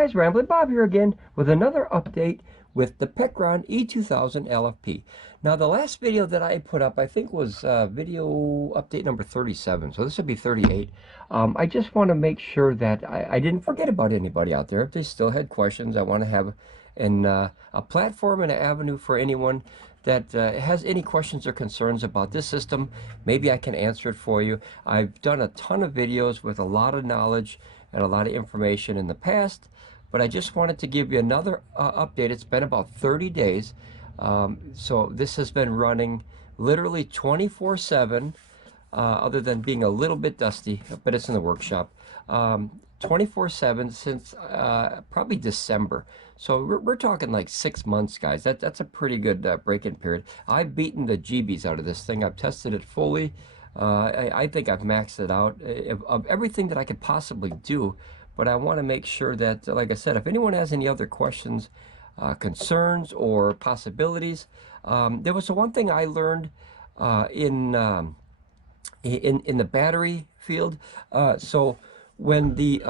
guys, Ramblin Bob here again with another update with the Pecron E2000LFP. Now the last video that I put up I think was video update number 37, so this would be 38. I just want to make sure that I didn't forget about anybody out there. If they still had questions, I want to have a platform and an avenue for anyone that has any questions or concerns about this system. Maybe I can answer it for you. I've done a ton of videos with a lot of knowledge and a lot of information in the past, but I just wanted to give you another update. It's been about 30 days. So this has been running literally 24/7, other than being a little bit dusty, but it's in the workshop. 24/7 since probably December. So we're talking like 6 months, guys. That's a pretty good break-in period. I've beaten the GBs out of this thing. I've tested it fully. I think I've maxed it out of everything that I could possibly do. But I want to make sure that, like I said, if anyone has any other questions, concerns, or possibilities, there was one thing I learned in the battery field. So when the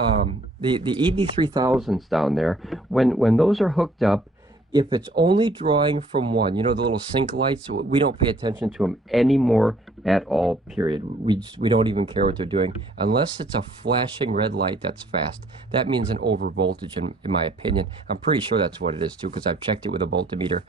EB3000s down there, when those are hooked up, if it's only drawing from one, you know, the little sync lights, we don't pay attention to them anymore at all, period. We don't even care what they're doing unless it's a flashing red light that's fast. That means an over voltage, in my opinion. I'm pretty sure that's what it is too, because I've checked it with a voltmeter,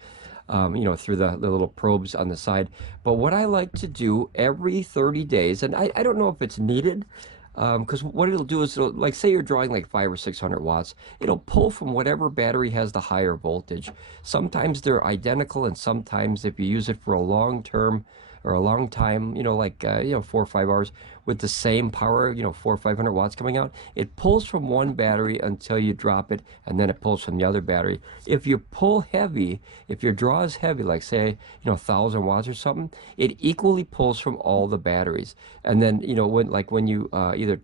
you know, through the little probes on the side. But what I like to do every 30 days, and I don't know if it's needed, because what it'll do is, it'll, like, say you're drawing like 500 or 600 watts, it'll pull from whatever battery has the higher voltage. Sometimes they're identical, and sometimes if you use it for a long term or a long time, you know, like you know, 4 or 5 hours with the same power, you know, 400 or 500 watts coming out, it pulls from one battery until you drop it, and then it pulls from the other battery. If you pull heavy, if your draw is heavy, like say, you know, 1,000 watts or something, it equally pulls from all the batteries. And then, you know, when you either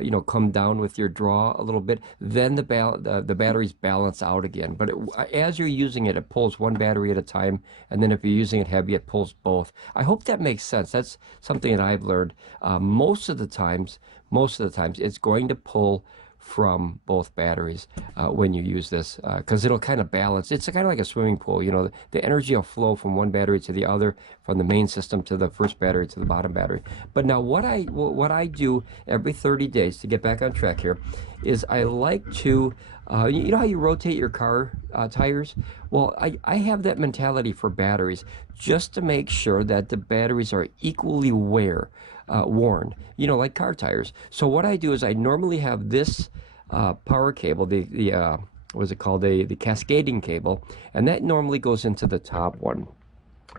you know, come down with your draw a little bit, then the batteries balance out again. But as you're using it, it pulls one battery at a time, and then if you're using it heavy, it pulls both. I hope that makes sense. That's something that I've learned. Most of the times, it's going to pull from both batteries when you use this, because it'll kind of balance. It's kind of like a swimming pool, you know, the energy will flow from one battery to the other, from the main system to the first battery to the bottom battery. But now what I do every 30 days, to get back on track here, is I like to you know how you rotate your car tires? Well, I have that mentality for batteries, just to make sure that the batteries are equally worn, you know, like car tires. So what I do is I normally have this power cable, what is it called, the cascading cable, and that normally goes into the top one,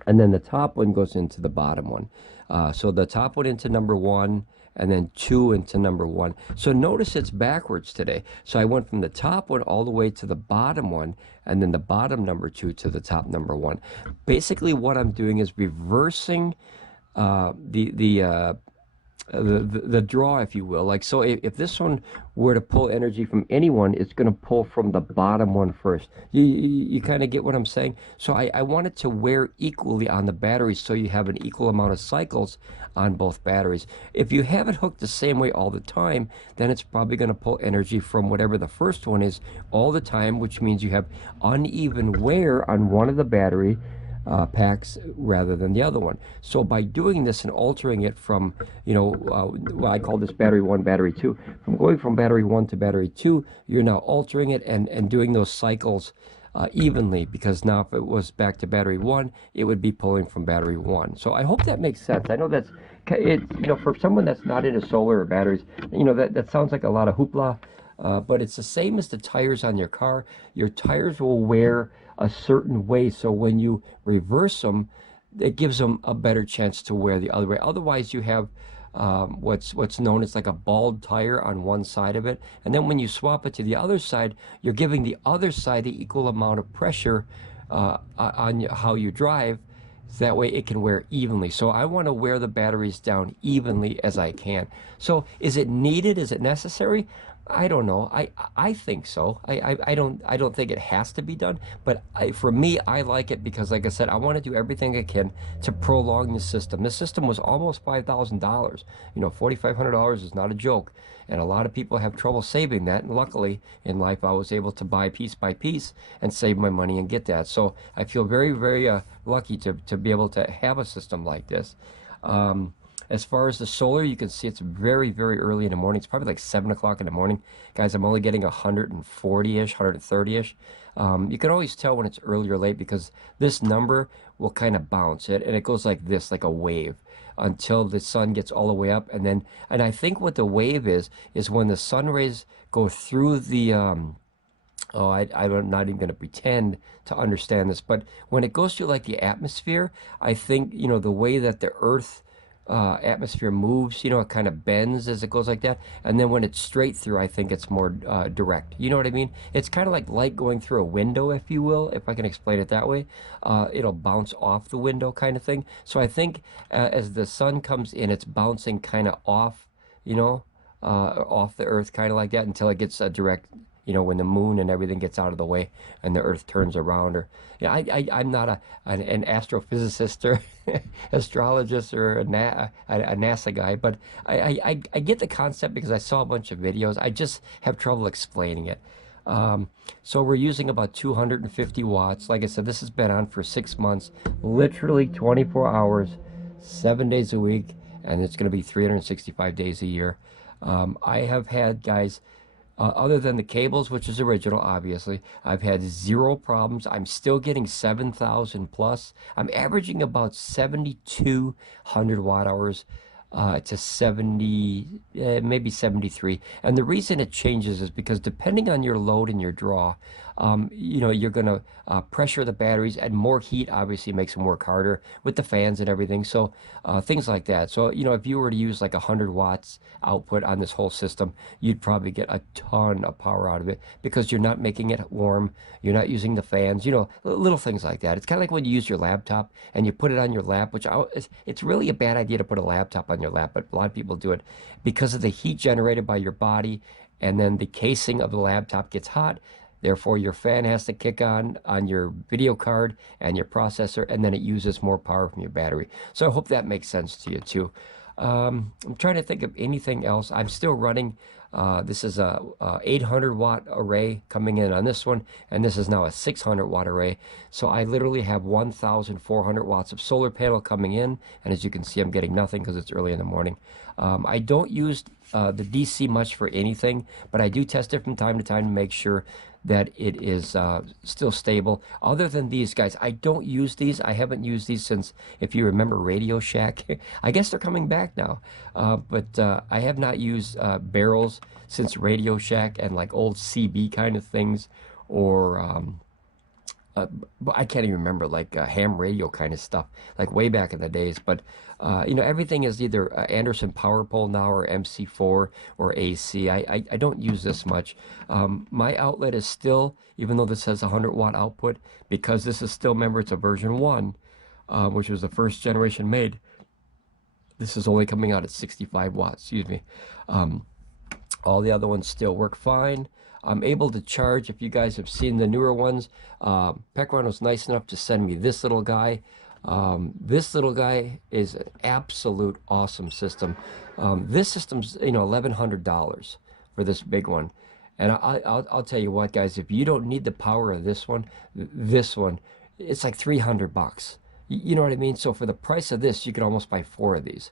and then the top one goes into the bottom one. So the top one into number 1, and then 2 into number 1. So notice it's backwards today. So I went from the top one all the way to the bottom one, and then the bottom number 2 to the top number 1. Basically what I'm doing is reversing the draw, if you will. Like, so if this one were to pull energy from anyone, it's going to pull from the bottom one first. You kind of get what I'm saying? So I want it to wear equally on the batteries, so you have an equal amount of cycles on both batteries. If you have it hooked the same way all the time, then it's probably going to pull energy from whatever the first one is all the time, which means you have uneven wear on one of the battery packs rather than the other one. So by doing this and altering it from, you know, well, I call this battery 1, battery 2, from going from battery 1 to battery 2, you're now altering it and doing those cycles evenly, because now if it was back to battery 1, it would be pulling from battery 1. So I hope that makes sense. I know that's, you know, for someone that's not into solar or batteries, you know, that sounds like a lot of hoopla, but it's the same as the tires on your car. Your tires will wear a certain way, so when you reverse them, it gives them a better chance to wear the other way. Otherwise, you have what's known as like a bald tire on one side of it, and then when you swap it to the other side, you're giving the other side the equal amount of pressure on how you drive, so that way it can wear evenly. So I want to wear the batteries down evenly as I can. So is it needed? Is it necessary? I don't know. I think so. I don't think it has to be done, but for me, I like it because, like I said, I want to do everything I can to prolong the system. This system was almost $5,000. You know, $4,500 is not a joke, and a lot of people have trouble saving that. And luckily, in life, I was able to buy piece by piece and save my money and get that. So I feel very, very lucky to be able to have a system like this. Um, as far as the solar, you can see it's very, very early in the morning. It's probably like 7 o'clock in the morning. Guys, I'm only getting 140-ish, 130-ish. You can always tell when it's early or late because this number will kind of bounce it, and it goes like this, like a wave, until the sun gets all the way up. And I think what the wave is when the sun rays go through the, I'm not even going to pretend to understand this, but when it goes through like the atmosphere, I think, you know, the way that the Earth atmosphere moves, you know, it kind of bends as it goes like that. And then when it's straight through, I think it's more direct. You know what I mean? It's kind of like light going through a window, if you will, if I can explain it that way. It'll bounce off the window kind of thing. So I think as the sun comes in, it's bouncing kind of off, you know, off the Earth, kind of like that until it gets a direct, you know, when the moon and everything gets out of the way and the Earth turns around. Or, yeah, I'm not an astrophysicist or astrologist or a NASA guy, but I get the concept because I saw a bunch of videos. I just have trouble explaining it. So we're using about 250 watts. Like I said, this has been on for 6 months, literally 24 hours, 7 days a week, and it's going to be 365 days a year. I have had, guys, other than the cables, which is original, obviously, I've had 0 problems. I'm still getting 7,000 plus. I'm averaging about 7,200 watt hours to 70, maybe 73. And the reason it changes is because depending on your load and your draw, you know, you're going to pressure the batteries, and more heat obviously makes them work harder with the fans and everything. So things like that. So, you know, if you were to use like 100 watts output on this whole system, you'd probably get a ton of power out of it because you're not making it warm. You're not using the fans, you know, little things like that. It's kind of like when you use your laptop and you put it on your lap, which it's really a bad idea to put a laptop on your lap, but a lot of people do it because of the heat generated by your body, and then the casing of the laptop gets hot. Therefore, your fan has to kick on your video card and your processor, and then it uses more power from your battery. So I hope that makes sense to you too. I'm trying to think of anything else. I'm still running. This is a 800 watt array coming in on this one, and this is now a 600 watt array. So I literally have 1,400 watts of solar panel coming in, and as you can see, I'm getting nothing because it's early in the morning. I don't use the DC much for anything, but I do test it from time to time to make sure that it is still stable. Other than these guys, I don't use these. I haven't used these since, if you remember, Radio Shack. I guess they're coming back now. But I have not used barrels since Radio Shack and like old CB kind of things, or I can't even remember, like ham radio kind of stuff, like way back in the days. But you know, everything is either Anderson Power Pole now or MC4 or AC. I don't use this much. My outlet is still, even though this has 100 watt output, because this is still, remember, it's a version 1, which was the first generation made. This is only coming out at 65 watts, excuse me. All the other ones still work fine. I'm able to charge, if you guys have seen the newer ones. Pecron was nice enough to send me this little guy. This little guy is an absolute awesome system. This system's, you know, $1,100 for this big one. And I'll tell you what, guys, if you don't need the power of this one, it's like 300 bucks. You know what I mean? So for the price of this, you could almost buy 4 of these.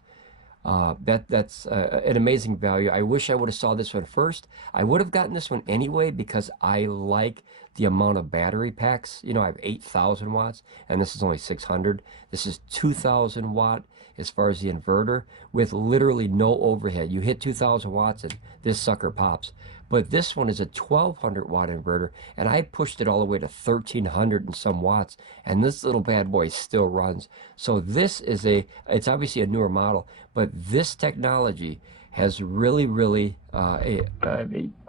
That's an amazing value. I wish I would have saw this one first. I would have gotten this one anyway because I like the amount of battery packs. You know, I have 8,000 watts, and this is only 600. This is 2,000 watt as far as the inverter, with literally no overhead. You hit 2,000 watts and this sucker pops. But this one is a 1,200 watt inverter, and I pushed it all the way to 1,300 and some watts, and this little bad boy still runs. So this is it's obviously a newer model, but this technology has really, I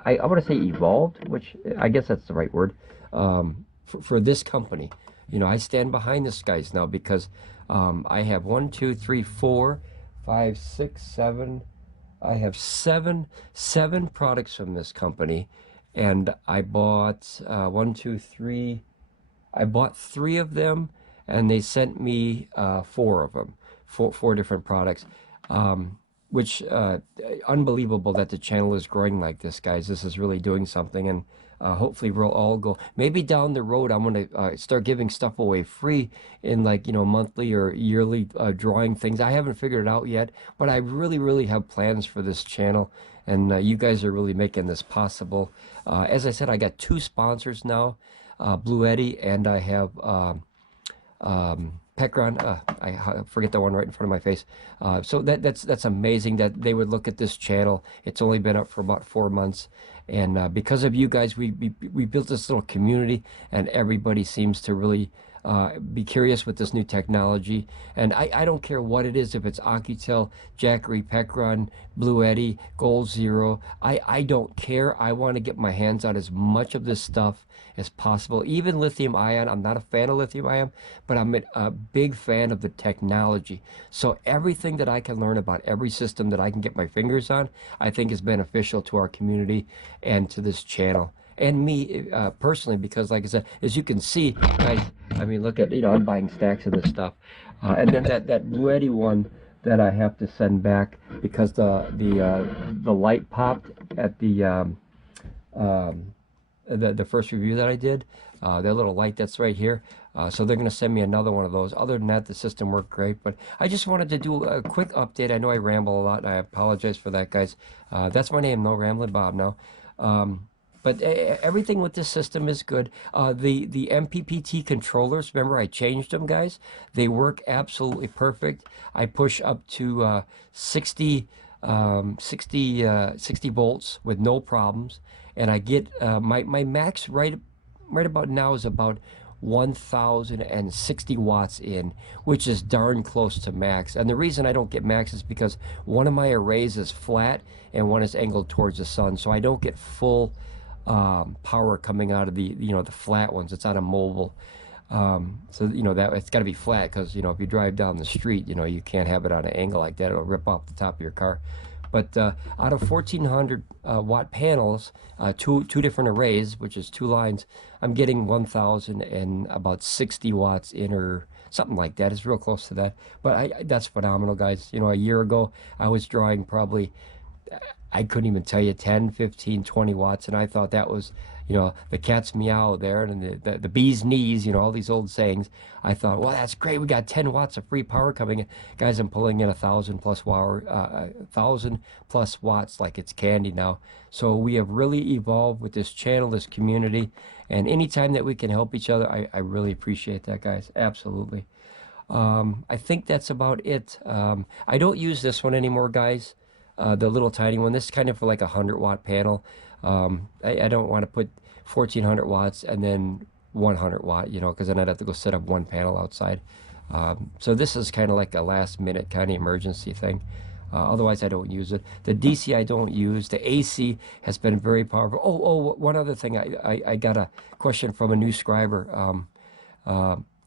want to say evolved, which I guess that's the right word, for this company. You know, I stand behind this guys now because I have 1, 2, 3, 4, 5, 6, 7, I have seven products from this company, and I bought one, two, three. I bought three of them, and they sent me four of them, four different products. Which unbelievable that the channel is growing like this, guys. This is really doing something, and hopefully we'll all go. Maybe down the road, I'm gonna start giving stuff away free in, like, monthly or yearly drawing things. I haven't figured it out yet, but I really have plans for this channel, and you guys are really making this possible. As I said, I got two sponsors now, Bluetti, and I have Pecron. I forget the one right in front of my face. So that's amazing that they would look at this channel. It's only been up for about 4 months, and because of you guys, we built this little community, and everybody seems to really be curious with this new technology. And I don't care what it is, if it's Oukitel, Jackery, Pecron, Bluetti, Gold Zero. I don't care. I want to get my hands on as much of this stuff as possible. Even lithium ion. I'm not a fan of lithium ion, but I'm a big fan of the technology. So everything that I can learn about every system that I can get my fingers on, I think is beneficial to our community and to this channel. And me personally, because like I said, as you can see, guys, I mean, look at, I'm buying stacks of this stuff. And then that Bluetti one that I have to send back because the light popped at the first review that I did. That little light that's right here. So they're going to send me another one of those. Other than that, the system worked great. But I just wanted to do a quick update. I know I ramble a lot, and I apologize for that, guys. That's my name, no Ramblin Bob now. But everything with this system is good. The MPPT controllers, remember I changed them, guys? They work absolutely perfect. I push up to 60 volts with no problems. And I get my max right about now is about 1060 watts in, which is darn close to max. And the reason I don't get max is because one of my arrays is flat and one is angled towards the sun, so I don't get full power coming out of the the flat ones. It's on a mobile, so that it's got to be flat, because if you drive down the street, you can't have it on an angle like that. It'll rip off the top of your car. But out of 1400 watt panels, two different arrays, which is two lines, I'm getting 1000 and about 60 watts in, or something like that. It's real close to that. But that's phenomenal, guys. A year ago I was drawing probably, I couldn't even tell you, 10, 15, 20 watts, and I thought that was, the cat's meow there, and the bee's knees, all these old sayings. I thought, well, that's great. We got 10 watts of free power coming in. Guys, I'm pulling in 1,000 plus watts like it's candy now. So we have really evolved with this channel, this community, and anytime that we can help each other, I really appreciate that, guys. Absolutely. I think that's about it. I don't use this one anymore, guys. The little tiny one. This is kind of for like a 100-watt panel. I don't want to put 1400 watts and then 100 watt, because then I'd have to go set up one panel outside. So this is kind of like a last minute kind of emergency thing. Otherwise, I don't use it. The DC I don't use. The AC has been very powerful. Oh, one other thing. I got a question from a new scriber.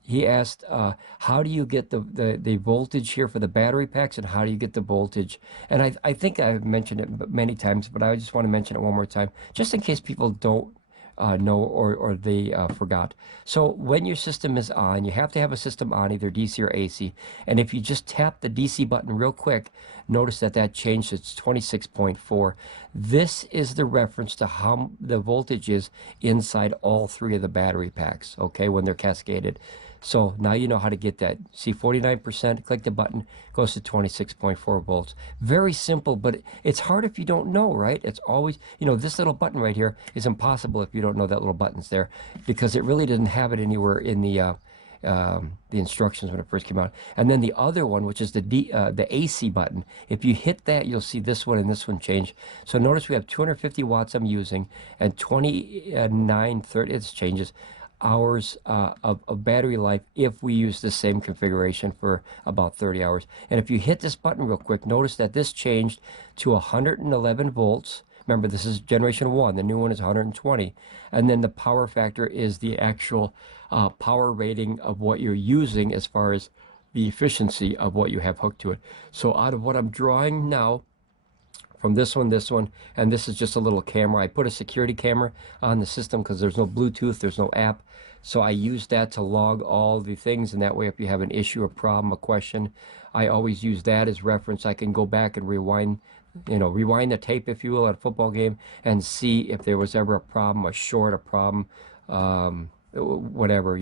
He asked, how do you get the voltage here for the battery packs, and how do you get the voltage? And I think I've mentioned it many times, but I just want to mention it one more time, just in case people don't know, or they forgot. So when your system is on, you have to have a system on, either DC or AC. And if you just tap the DC button real quick, notice that changed. It's 26.4. This is the reference to how the voltage is inside all three of the battery packs, okay, when they're cascaded. So now you know how to get that. See, 49%, click the button, goes to 26.4 volts. Very simple, but it's hard if you don't know, right? It's always, this little button right here is impossible if you don't know that little button's there, because it really doesn't have it anywhere in the instructions when it first came out. And then the other one, which is the AC button, if you hit that, you'll see this one and this one change. So notice we have 250 watts I'm using, and 2930, it changes, hours of battery life if we use the same configuration for about 30 hours. And if you hit this button real quick, notice that this changed to 111 volts. Remember, this is generation 1. The new one is 120. And then the power factor is the actual power rating of what you're using as far as the efficiency of what you have hooked to it. So out of what I'm drawing now, from this one, and this is just a little camera. I put a security camera on the system because there's no Bluetooth, there's no app. So I use that to log all the things, and that way if you have an issue, a problem, a question, I always use that as reference. I can go back and rewind, rewind the tape, if you will, at a football game and see if there was ever a problem, a short, a problem, whatever,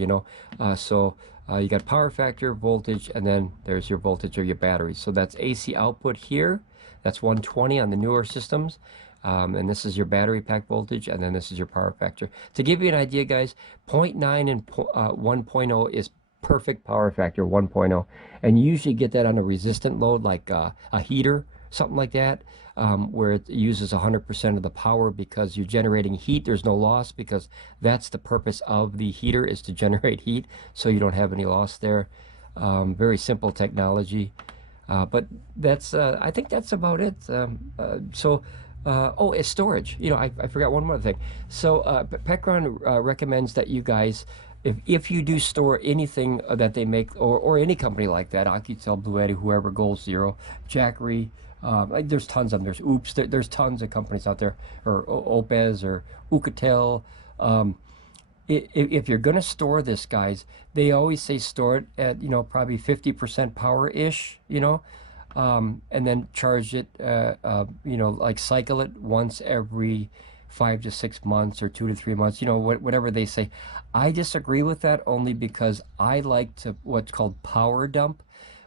So you got power factor, voltage, and then there's your voltage or your battery. So that's AC output here. That's 120 on the newer systems. And this is your battery pack voltage, and then this is your power factor. To give you an idea, guys, 0.9 and 1.0 is perfect power factor, 1.0. And you usually get that on a resistant load like a heater, something like that, where it uses 100% of the power because you're generating heat. There's no loss because that's the purpose of the heater, is to generate heat, so you don't have any loss there. Very simple technology. But that's I think that's about it. Oh, it's storage. I forgot one more thing. So Pecron recommends that you guys, if you do store anything that they make, or any company like that, Oukitel, Bluetti, whoever, Goal Zero, Jackery, there's tons of them. There's Oupes. There's tons of companies out there, or Oupes, or Oukitel. If you're going to store this, guys, they always say store it at, probably 50% power-ish, and then charge it, like cycle it once every 5 to 6 months or 2 to 3 months, whatever they say. I disagree with that only because I like to what's called power dump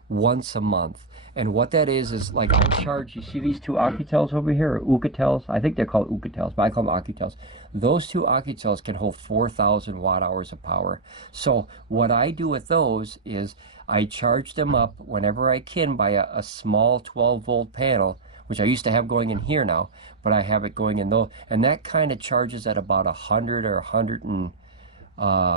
once a month. And what that is like I'll charge, you see these two Oukitels over here, or Oukitels? I think they're called Oukitels, but I call them Oukitels. Those two Oukitels can hold 4,000 watt-hours of power. So what I do with those is I charge them up whenever I can by a small 12-volt panel, which I used to have going in here now, but I have it going in those. And that kind of charges at about 100 or 100 and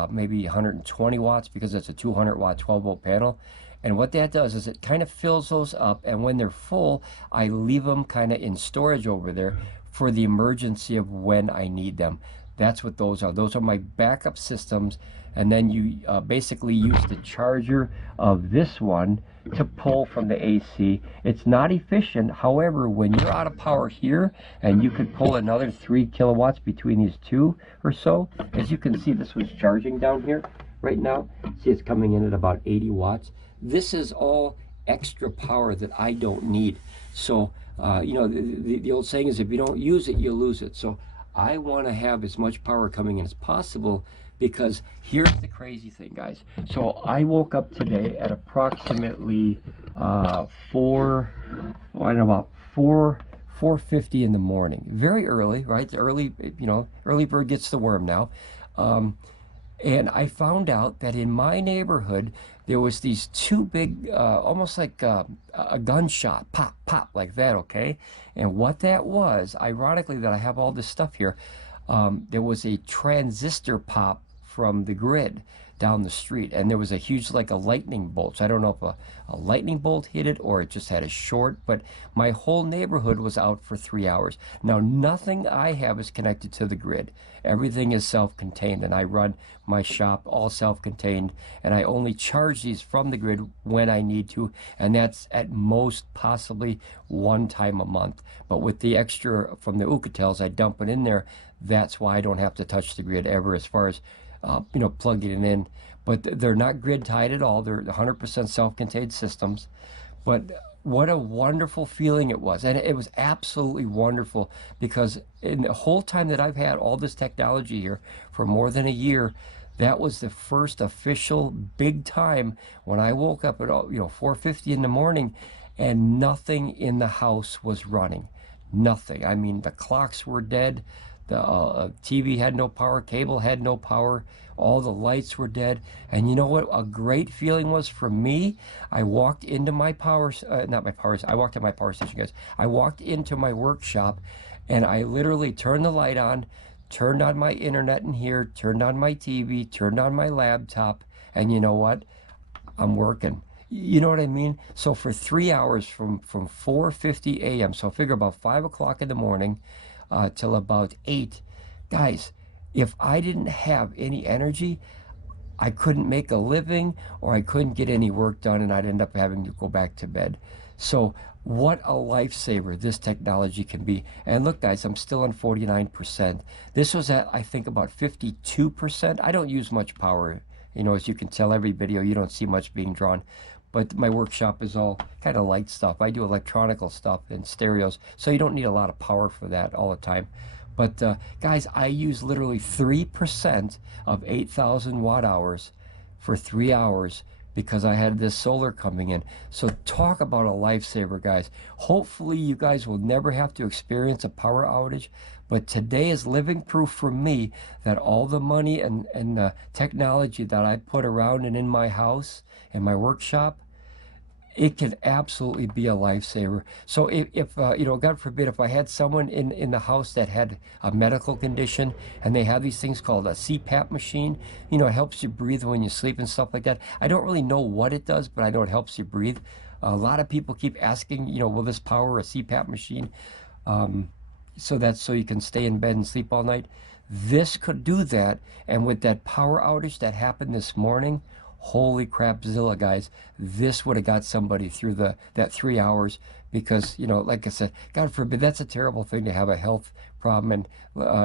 maybe 120 watts because it's a 200-watt 12-volt panel. And what that does is it kind of fills those up, and when they're full, I leave them kind of in storage over there for the emergency of when I need them. That's what those are. Those are my backup systems, and then you basically use the charger of this one to pull from the AC. It's not efficient. However, when you're out of power here, and you could pull another 3 kilowatts between these two or so, as you can see, this was charging down here right now. See, it's coming in at about 80 watts. This is all extra power that I don't need. So, the old saying is, if you don't use it, you lose it. So I want to have as much power coming in as possible, because here's the crazy thing, guys. So I woke up today at approximately 4:50 in the morning. Very early, right? Early, early bird gets the worm now. And I found out that in my neighborhood, there was these two big, almost like a gunshot, pop, pop, like that, okay? And what that was, ironically, that I have all this stuff here, there was a transistor pop from the grid down the street, and there was a huge, like a lightning bolt. So I don't know if a lightning bolt hit it or it just had a short, but my whole neighborhood was out for 3 hours. Now, nothing I have is connected to the grid. Everything is self-contained, and I run my shop all self-contained, and I only charge these from the grid when I need to, and that's at most possibly one time a month. But with the extra from the Oukitels, I dump it in there. That's why I don't have to touch the grid ever, as far as plugging it in. But they're not grid tied at all. They're 100% self-contained systems. But what a wonderful feeling it was. And it was absolutely wonderful, because in the whole time that I've had all this technology here for more than a year, that was the first official big time when I woke up at 4:50 in the morning and nothing in the house was running. Nothing. I mean, the clocks were dead. The TV had no power, cable had no power, all the lights were dead. And you know what a great feeling was for me? I walked into my I walked to my power station, guys. I walked into my workshop, and I literally turned the light on, turned on my internet in here, turned on my TV, turned on my laptop, and you know what? I'm working. You know what I mean? So for 3 hours, from 4:50 a.m., so figure about 5 o'clock in the morning, till about 8. Guys, if I didn't have any energy, I couldn't make a living, or I couldn't get any work done, and I'd end up having to go back to bed. So what a lifesaver this technology can be. And look, guys, I'm still on 49%. This was at, I think, about 52%. I don't use much power. You know, as you can tell, every video, you don't see much being drawn. But my workshop is all kind of light stuff. I do electronical stuff and stereos, so you don't need a lot of power for that all the time. But guys, I use literally 3% of 8,000 watt hours for 3 hours because I had this solar coming in. So talk about a lifesaver, guys. Hopefully you guys will never have to experience a power outage, but today is living proof for me that all the money and technology that I put around and in my house and my workshop, it can absolutely be a lifesaver. So if you know, God forbid, if I had someone in the house that had a medical condition and they have these things called a CPAP machine, you know, it helps you breathe when you sleep and stuff like that. I don't really know what it does, but I know it helps you breathe. A lot of people keep asking, you know, will this power a CPAP machine? So that's so you can stay in bed and sleep all night. This could do that. And with that power outage that happened this morning, holy crapzilla, guys, this would have got somebody through that 3 hours, because, you know, like I said, God forbid, that's a terrible thing to have a health problem. And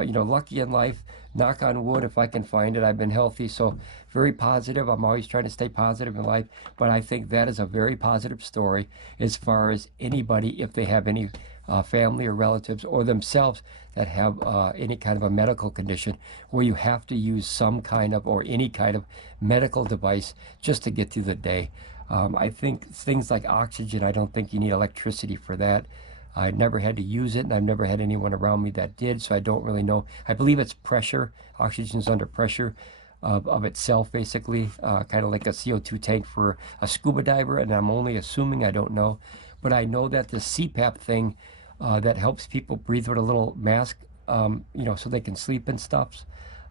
you know, lucky in life, knock on wood, if I can find it, I've been healthy, so very positive. I'm always trying to stay positive in life, but I think that is a very positive story as far as anybody, if they have any family or relatives or themselves that have any kind of a medical condition where you have to use some kind of or any kind of medical device just to get through the day. I think things like oxygen, I don't think you need electricity for that. I never had to use it, and I've never had anyone around me that did, so I don't really know. I believe it's pressure. Oxygen's under pressure of itself, basically, kind of like a CO2 tank for a scuba diver, and I'm only assuming, I don't know. But I know that the CPAP thing that helps people breathe with a little mask, you know, so they can sleep and stuff,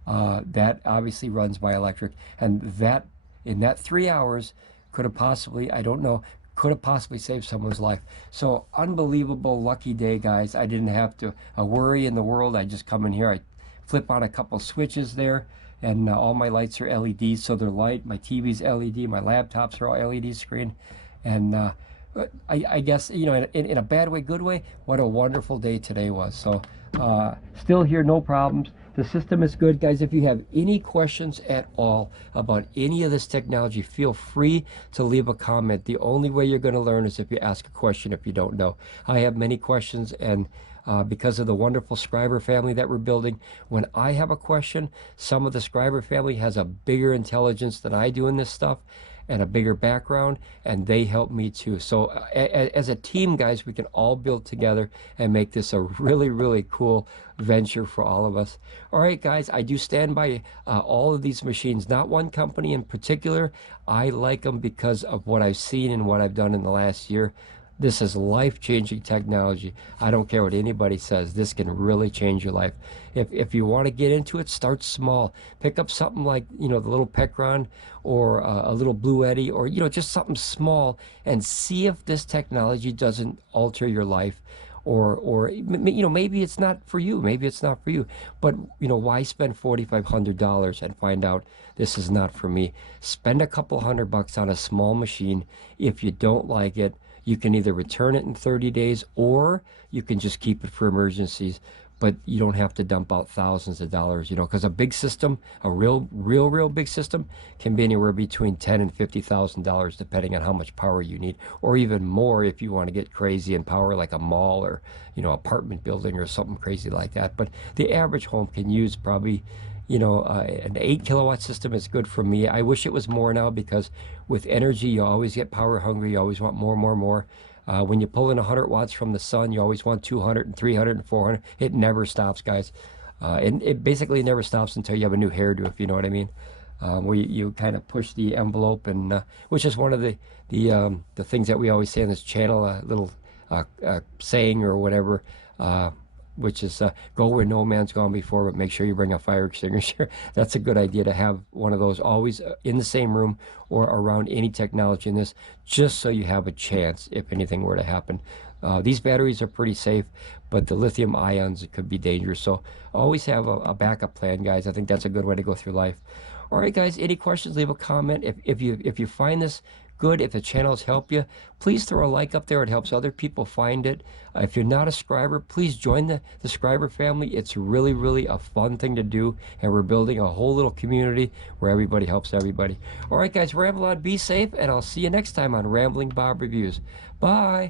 that obviously runs by electric. And that, in that 3 hours, could have possibly, I don't know, could have possibly saved someone's life. So unbelievable, lucky day, guys. I didn't have to worry in the world. I just come in here, I flip on a couple switches there, and all my lights are LEDs, so they're light. My TV's LED, my laptops are all LED screen. And I guess, you know, in a bad way, good way, what a wonderful day today was. So still here, no problems. The system is good, guys. If you have any questions at all about any of this technology, feel free to leave a comment. The only way you're going to learn is if you ask a question if you don't know. I have many questions, and because of the wonderful scriber family that we're building, when I have a question, some of the scriber family has a bigger intelligence than I do in this stuff and a bigger background, and they help me too. So as a team, guys, we can all build together and make this a really, really cool venture for all of us. All right, guys, I do stand by all of these machines, not one company in particular. I like them because of what I've seen and what I've done in the last year. This is life-changing technology. I don't care what anybody says. This can really change your life. If you want to get into it, start small. Pick up something like, you know, the little Pecron or a little Bluetti, or, you know, just something small, and see if this technology doesn't alter your life. Or you know, maybe it's not for you. Maybe it's not for you. But, you know, why spend $4,500 and find out this is not for me? Spend a couple $100 on a small machine. If you don't like it, you can either return it in 30 days or you can just keep it for emergencies, but you don't have to dump out thousands of dollars, you know, because a big system, a real big system, can be anywhere between $10,000 and $50,000 depending on how much power you need, or even more if you want to get crazy and power like a mall or, you know, apartment building or something crazy like that. But the average home can use probably, you know, an 8 kilowatt system is good for me. I wish it was more now, because with energy, you always get power hungry. You always want more. When you pull in 100 watts from the sun, you always want 200 and 300 and 400. It never stops, guys. And it basically never stops until you have a new hairdo, if you know what I mean. Where you kind of push the envelope, and which is one of the things that we always say on this channel, a little saying or whatever, which is go where no man's gone before, but make sure you bring a fire extinguisher. That's a good idea to have one of those always in the same room or around any technology in this, just so you have a chance if anything were to happen. These batteries are pretty safe, but the lithium ions could be dangerous. So always have a backup plan, guys. I think that's a good way to go through life. All right, guys, any questions, leave a comment. If you find this good. If the channel has helped you, please throw a like up there. It helps other people find it. If you're not a subscriber, please join the subscriber family. It's really, really a fun thing to do, and we're building a whole little community where everybody helps everybody. All right, guys, ramble on, be safe, and I'll see you next time on Ramblin Bob Reviews. Bye.